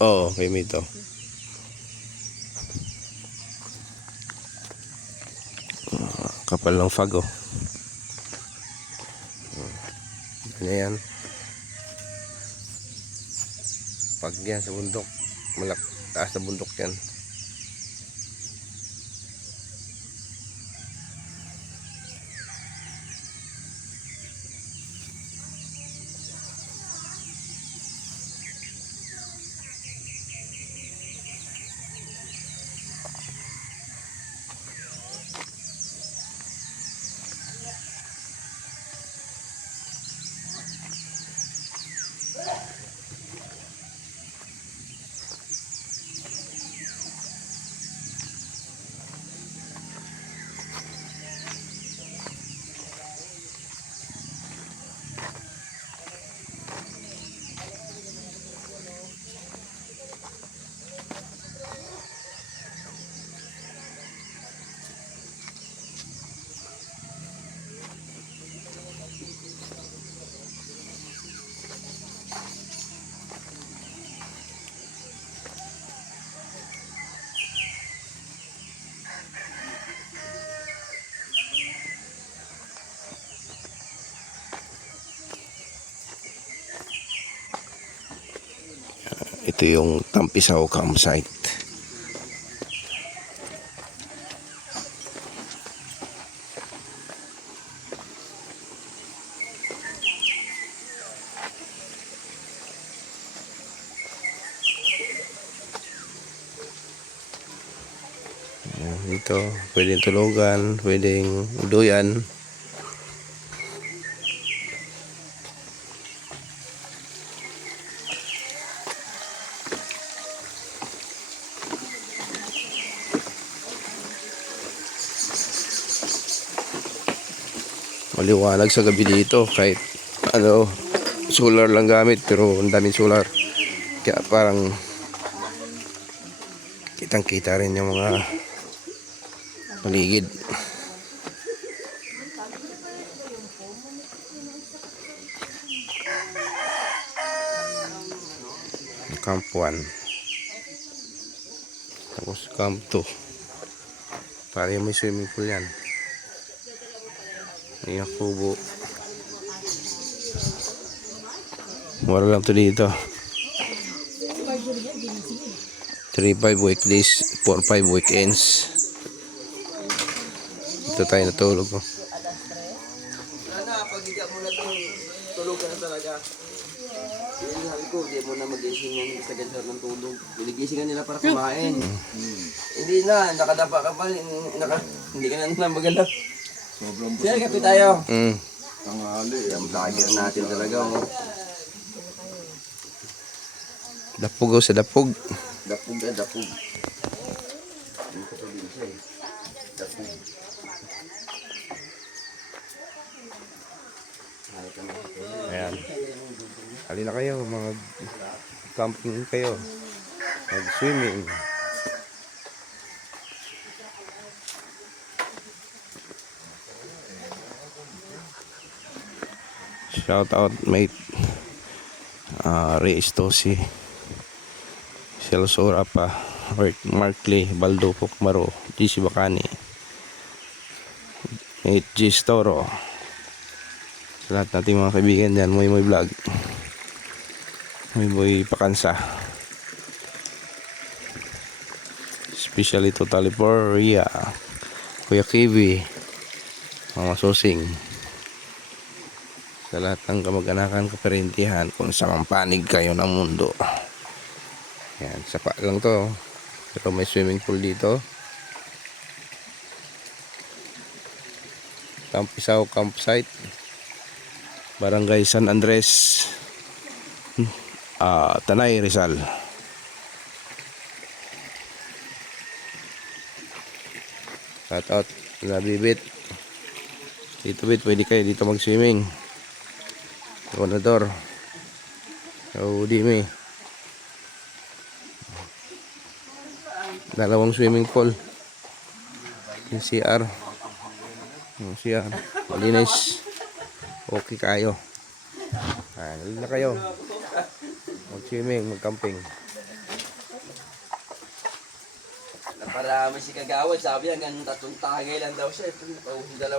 Oo, kay Mito. Kapal ng fog, oh. Yan. Pag yan sa bundok, taas na bundok yan. Ito yung Tampisaw campsite. Dito, pwedeng tulugan, pwedeng duyan. Maliwanag sa gabi dito kahit solar lang gamit, pero ang daming solar, kaya parang kitang kita rin yung mga paligid. Camp 1, tapos Camp 2, para may swimming pool yan. May kubo. Mura lang to dito. 3-5 weekdays, 4-5 weekends. Dito tayo natulog, oh. Pag hindi mo na tulog ka na talaga. Sabi ko, hindi mo na mag-ising yan sa ganda ng tulog. Biligisingan nila para kumain. Hindi na, nakadapa ka pa. Hindi ka na maganda. Sige, kapi tayo. Tangali. Yung vlogger natin talaga. Oh. Dapog, oh, sa dapog. Dapog na, dapog. Hindi ko sabihin siya eh. Dapog. Ayan. Halina kayo, mga camping kayo. Mag-swimming. Shout out mate Reyes Tosi, Celso Rapa, Markley, Baldo Pukmaro, GC Bacani, mate G Storo, sa lahat nating mga kaibigan dyan. Moy Vlog, Moy Pakansa, especially totally for Ria, Kuya Kiwi, mga susing, sa lahat ng kamag-anakan, kaparentihan, kung sa mang panig kayo ng mundo. Yan, sapa lang to, pero may swimming pool dito. Tampisaw campsite, Barangay San Andres, Tanay, Rizal. Shout out na Bibit. Dito Bit, pwede kayo dito mag-swimming. Konador. So, Dimi. Dalawang swimming pool. Yung CR. Yung CR. Malinis. Okay kayo. Ayan, na kayo. Mag-swimming, mag-camping. Naparami si Kagawad, sabi hanggang 3 tagay lang daw siya. Dalawa